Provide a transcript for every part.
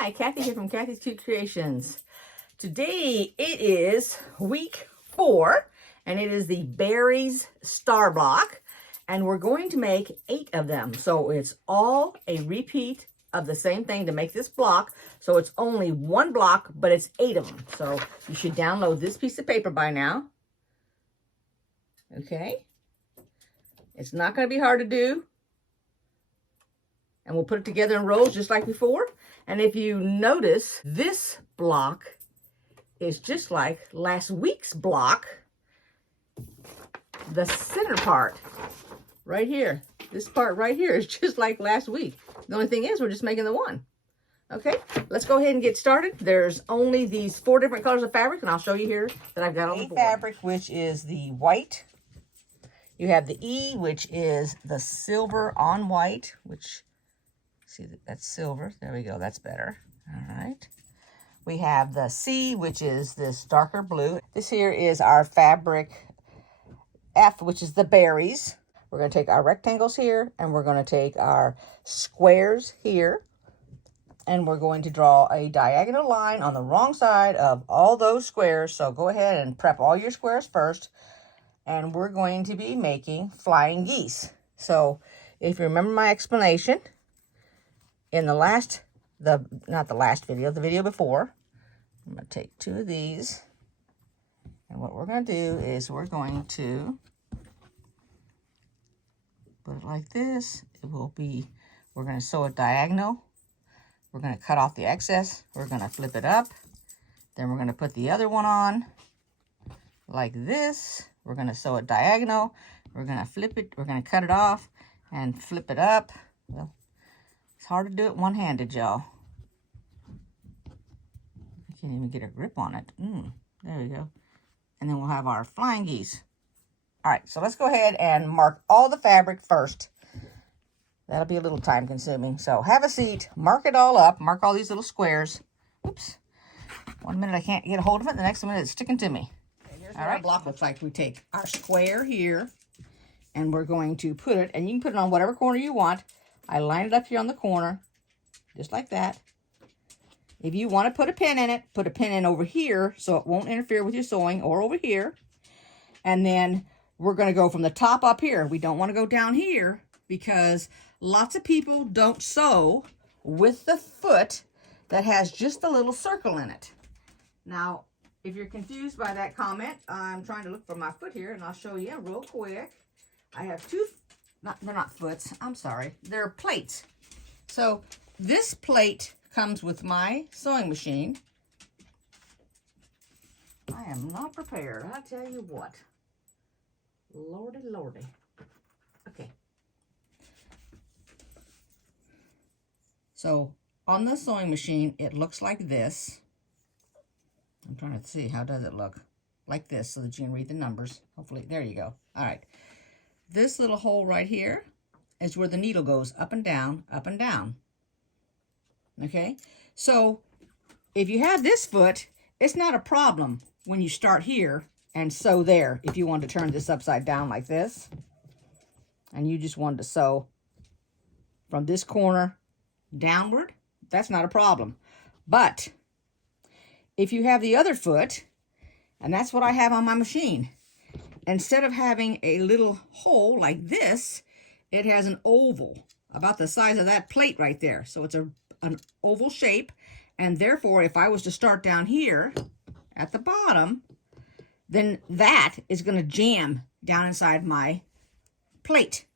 Hi, Kathy here from Kathy's Cute Creations. Today it is week 4 and it is the berries star block, and we're going to make 8 of them. So it's all a repeat of the same thing to make this block. So it's only one block, but it's 8 of them. So you should download this piece of paper by now. Okay. It's not going to be hard to do. And we'll put it together in rows just like before. And if you notice, this block is just like last week's block. The center part right here, this part right here is just like last week. The only thing is we're just making the one. Okay, let's go ahead and get started. There's only these 4 different colors of fabric, and I'll show you here that I've got on the board. Fabric, which is the white. You have the E, which is the silver on white, which, see, that's silver. There we go, that's better. All right. We have the C, which is this darker blue. This here is our fabric F, which is the berries. We're going to take our rectangles here, and we're going to take our squares here, and we're going to draw a diagonal line on the wrong side of all those squares. So go ahead and prep all your squares first, and we're going to be making flying geese. So if you remember my explanation in the last, not the last video, the video before, I'm going to take 2 of these, and what we're going to do is we're going to put it like this. It will be, we're going to sew it diagonal. We're going to cut off the excess. We're going to flip it up. Then we're going to put the other one on like this. We're going to sew it diagonal. We're going to flip it. We're going to cut it off and flip it up. Well, it's hard to do it one-handed, y'all. I can't even get a grip on it. There we go. And then we'll have our flying geese. All right, so let's go ahead and mark all the fabric first. That'll be a little time consuming. So have a seat, mark it all up, mark all these little squares. Oops. 1 minute I can't get a hold of it, the next minute it's sticking to me. Okay, here's what our block looks like. We take our square here, and we're going to put it, and you can put it on whatever corner you want. I line it up here on the corner, just like that. If you want to put a pin in it, put a pin in over here so it won't interfere with your sewing, or over here. And then we're going to go from the top up here. We don't want to go down here because lots of people don't sew with the foot that has just a little circle in it. Now, if you're confused by that comment, I'm trying to look for my foot here, and I'll show you real quick. I have 2, they're not foots, I'm sorry. They're plates. So this plate comes with my sewing machine. I am not prepared, I tell you what. Lordy, lordy. Okay. So on the sewing machine, it looks like this. I'm trying to see, how does it look? Like this, so that you can read the numbers. Hopefully, there you go. All right. This little hole right here is where the needle goes up and down, up and down. Okay? So if you have this foot, it's not a problem when you start here and sew there. If you want to turn this upside down like this, and you just wanted to sew from this corner downward, that's not a problem. But if you have the other foot, and that's what I have on my machine, instead of having a little hole like this, it has an oval about the size of that plate right there. So it's an oval shape, and therefore if I was to start down here at the bottom, then that is going to jam down inside my plate.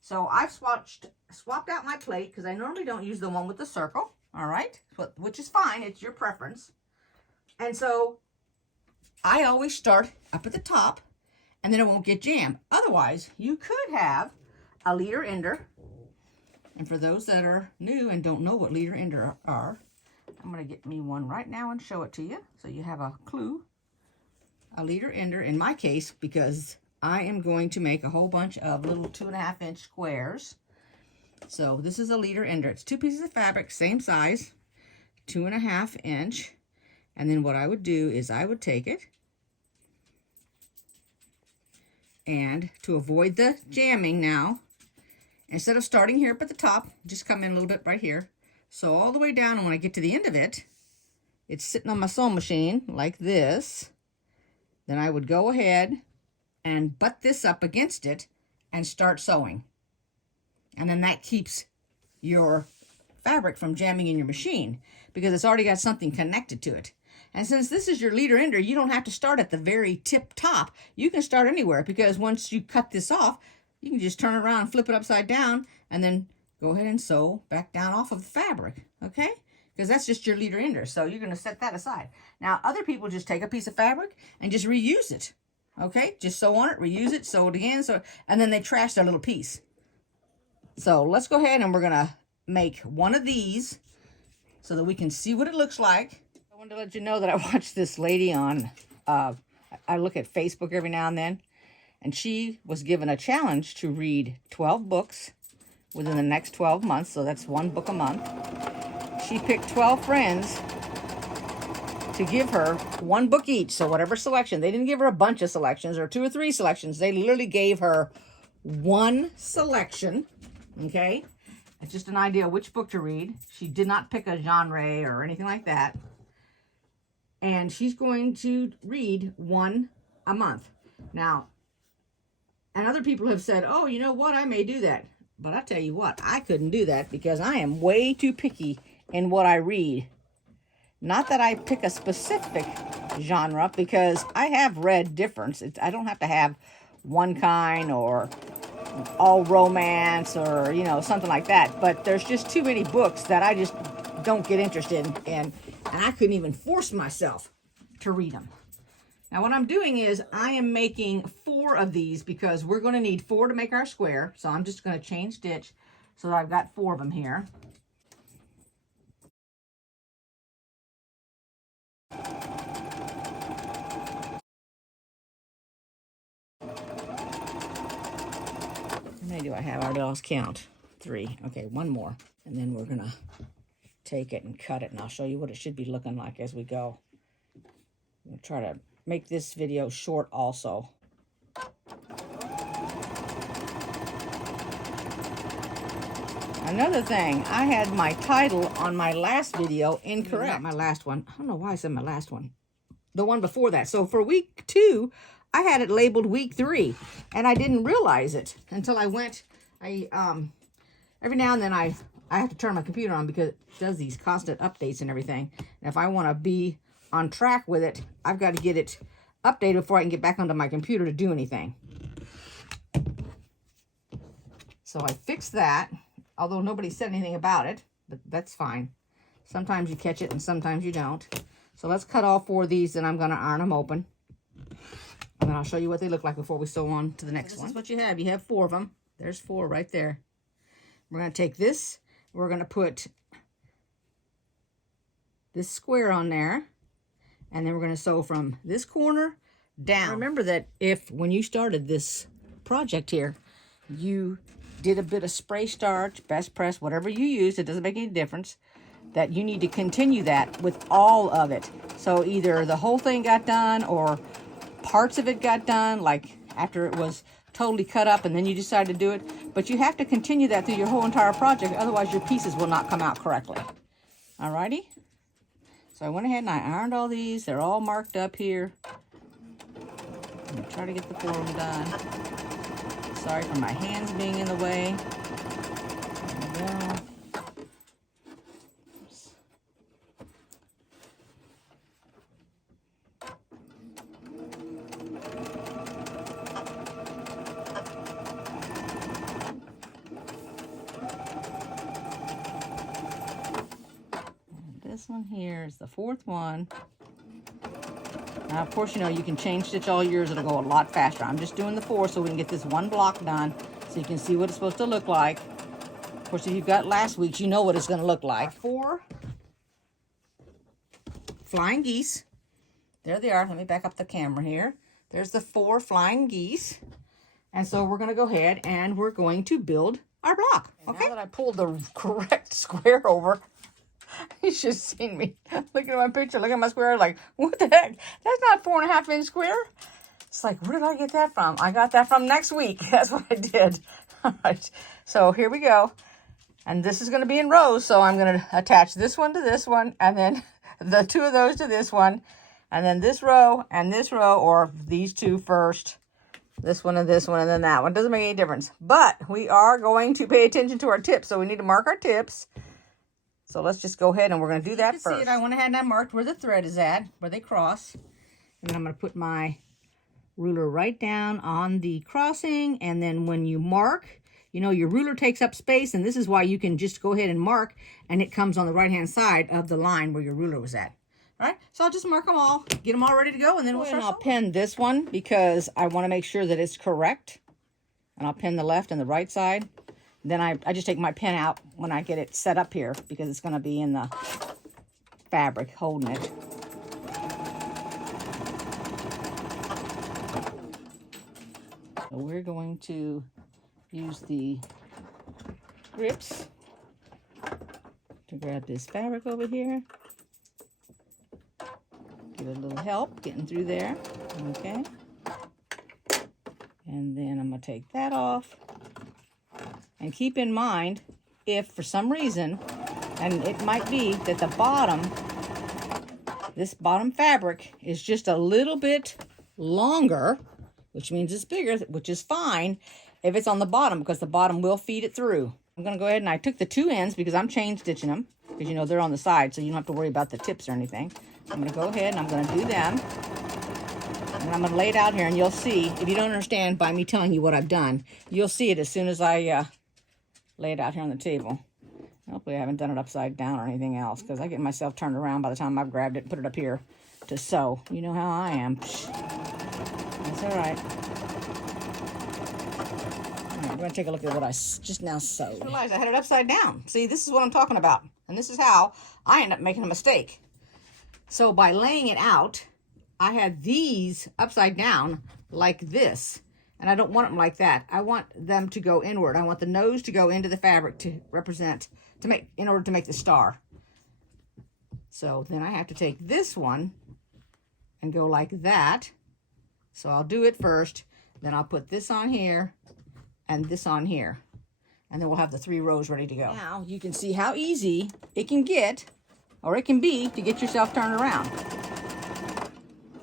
So I've swapped out my plate because I normally don't use the one with the circle, all right? Which is fine, it's your preference. And so I always start up at the top, and then it won't get jammed. Otherwise, you could have a leader ender. And for those that are new and don't know what leader ender are, I'm going to get me one right now and show it to you so you have a clue. A leader ender, in my case, because I am going to make a whole bunch of little 2.5-inch squares. So this is a leader ender. It's 2 pieces of fabric, same size, 2.5 inch. And then what I would do is I would take it, and to avoid the jamming now, instead of starting here up at the top, just come in a little bit right here, So all the way down, and when I get to the end of it, it's sitting on my sewing machine like this. Then I would go ahead and butt this up against it and start sewing. And then that keeps your fabric from jamming in your machine because it's already got something connected to it. And since this is your leader ender, you don't have to start at the very tip top. You can start anywhere because once you cut this off, you can just turn it around, flip it upside down, and then go ahead and sew back down off of the fabric, okay? Because that's just your leader ender, so you're going to set that aside. Now, other people just take a piece of fabric and just reuse it, okay? Just sew on it, reuse it, sew it again, and then they trash their little piece. So let's go ahead and we're going to make one of these so that we can see what it looks like. I wanted to let you know that I watched this lady on, I look at Facebook every now and then, and she was given a challenge to read 12 books within the next 12 months, so that's one book a month. She picked 12 friends to give her one book each, so whatever selection. They didn't give her a bunch of selections or 2 or 3 selections. They literally gave her one selection, okay? It's just an idea of which book to read. She did not pick a genre or anything like that. And she's going to read one a month. Now, and other people have said, oh, you know what, I may do that. But I tell you what, I couldn't do that because I am way too picky in what I read. Not that I pick a specific genre, because I have read different. I don't have to have one kind or all romance or, you know, something like that. But there's just too many books that I just don't get interested in. And I couldn't even force myself to read them. Now what I'm doing is I am making 4 of these because we're going to need 4 to make our square. So I'm just going to chain stitch so that I've got 4 of them here. How many do I have? I lost count. 3. Okay, 1 more. And then we're going to take it and cut it, and I'll show you what it should be looking like as we go. I'm going to try to make this video short also. Another thing, I had my title on my last video incorrect. Not my last one. I don't know why I said my last one. The one before that. So for week 2, I had it labeled week 3, and I didn't realize it until I went. Every now and then I have to turn my computer on because it does these constant updates and everything. And if I want to be on track with it, I've got to get it updated before I can get back onto my computer to do anything. So I fixed that, although nobody said anything about it, but that's fine. Sometimes you catch it and sometimes you don't. So let's cut all 4 of these, and I'm going to iron them open. And then I'll show you what they look like before we sew on to the next one. This is what you have. You have 4 of them. There's 4 right there. We're going to take this. We're going to put this square on there. And then we're going to sew from this corner down. Remember that when you started this project here, you did a bit of spray starch, best press, whatever you used, it doesn't make any difference, that you need to continue that with all of it. So either the whole thing got done or parts of it got done, like after it was totally cut up and then you decided to do it. But you have to continue that through your whole entire project, otherwise your pieces will not come out correctly. Alrighty? So I went ahead and I ironed all these. They're all marked up here. I'm going to try to get the 4 of them done. Sorry for my hands being in the way. There we go. Oops. This one here is the 4th one. Now, of course, you know, you can chain stitch all yours. It'll go a lot faster. I'm just doing the 4 so we can get this one block done so you can see what it's supposed to look like. Of course, if you've got last week's, you know what it's going to look like. 4 flying geese. There they are. Let me back up the camera here. There's the 4 flying geese. And so we're going to go ahead and we're going to build our block. Okay. Now that I pulled the correct square over, you should have seen me looking at my picture, looking at my square, like, what the heck? That's not 4.5 inch square. It's like, where did I get that from? I got that from next week. That's what I did. All right. So here we go. And this is going to be in rows, so I'm going to attach this one to this one, and then the two of those to this one, and then this row, or these two first, this one, and then that one. Doesn't make any difference. But we are going to pay attention to our tips, so we need to mark our tips. So let's just go ahead and we're going to do that first. See it, I went ahead and I marked where the thread is at, where they cross. And then I'm going to put my ruler right down on the crossing, and then when you mark, you know, your ruler takes up space, and this is why you can just go ahead and mark, and it comes on the right-hand side of the line where your ruler was at. All right, so I'll just mark them all, get them all ready to go, and then we'll start. I'll pin this one because I want to make sure that it's correct. And I'll pin the left and the right side. Then I just take my pin out when I get it set up here because it's going to be in the fabric holding it. So we're going to use the grips to grab this fabric over here. Give it a little help getting through there. Okay. And then I'm going to take that off. And keep in mind, if for some reason, and it might be that the bottom, this bottom fabric is just a little bit longer, which means it's bigger, which is fine if it's on the bottom, because the bottom will feed it through. I'm going to go ahead and I took the two ends because I'm chain stitching them, because you know they're on the side, so you don't have to worry about the tips or anything. I'm going to go ahead and I'm going to do them. And I'm going to lay it out here, and you'll see, if you don't understand by me telling you what I've done, you'll see it as soon as I lay it out here on the table. Hopefully I haven't done it upside down or anything else, because I get myself turned around by the time I've grabbed it and put it up here to sew. You know how I am. That's all right. We're going to take a look at what I just now sewed. I realized I had it upside down. See, this is what I'm talking about. And this is how I end up making a mistake. So by laying it out, I had these upside down like this. And I don't want them like that. I want them to go inward. I want the nose to go into the fabric to represent, in order to make the star. So then I have to take this one and go like that. So I'll do it first. Then I'll put this on here and this on here. And then we'll have the 3 rows ready to go. Now you can see how easy it can get, or it can be, to get yourself turned around.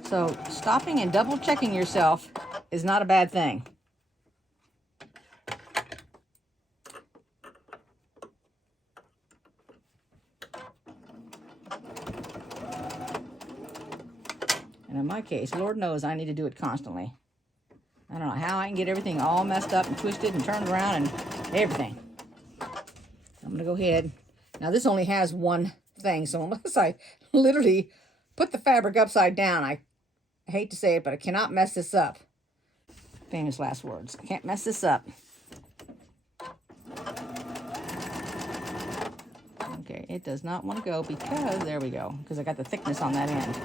So stopping and double checking yourself is not a bad thing. And in my case, Lord knows I need to do it constantly. I don't know how I can get everything all messed up and twisted and turned around and everything. I'm going to go ahead. Now this only has one thing, so unless I literally put the fabric upside down, I hate to say it, but I cannot mess this up. Famous last words. I can't mess this up. Okay, it does not want to go because, there we go, because I got the thickness on that end.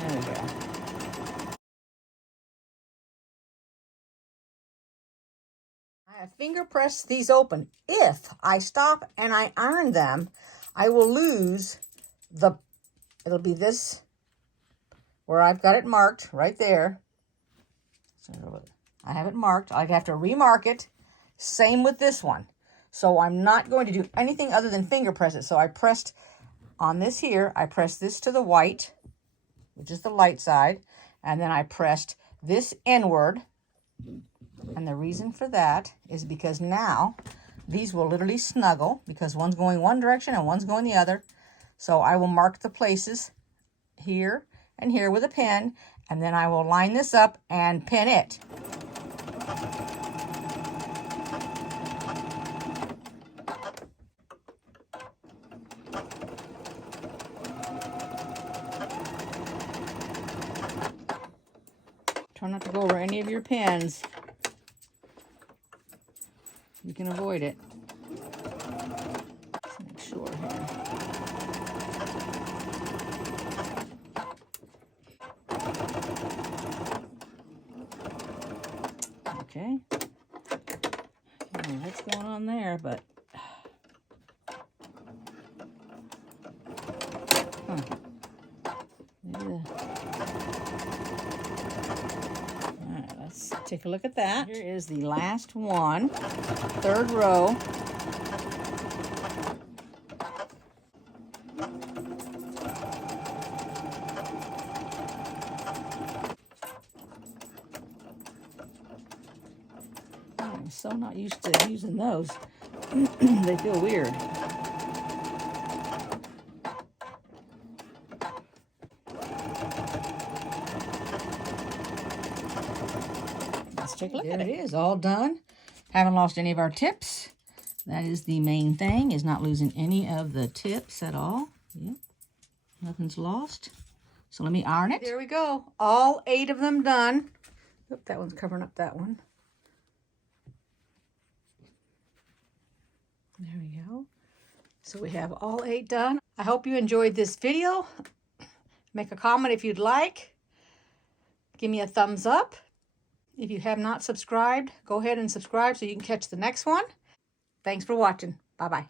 There we go. I have finger pressed these open. If I stop and I iron them, I will lose it'll be this, where I've got it marked right there. So I have it marked. I have to remark it. Same with this one. So I'm not going to do anything other than finger press it. So I pressed on this here. I pressed this to the white, which is the light side. And then I pressed this inward. And the reason for that is because now these will literally snuggle, because one's going one direction and one's going the other. So I will mark the places here and here with a pin, and then I will line this up and pin it. Try not to go over any of your pins. You can avoid it. Let's make sure here. Okay. I don't know what's going on there, but maybe all right, let's Take a look at that. Here is the last one, third row. I'm so not used to using those. They feel weird. Let's take a look at it. It is all done. Haven't lost any of our tips. That is the main thing, is not losing any of the tips at all. Yep, nothing's lost. So let me iron it. There we go. All 8 of them done. Oop, that one's covering up that one. There we go. So we have all 8 done. I hope you enjoyed this video. Make a comment if you'd like. Give me a thumbs up. If you have not subscribed, go ahead and subscribe so you can catch the next one. Thanks for watching. Bye-bye.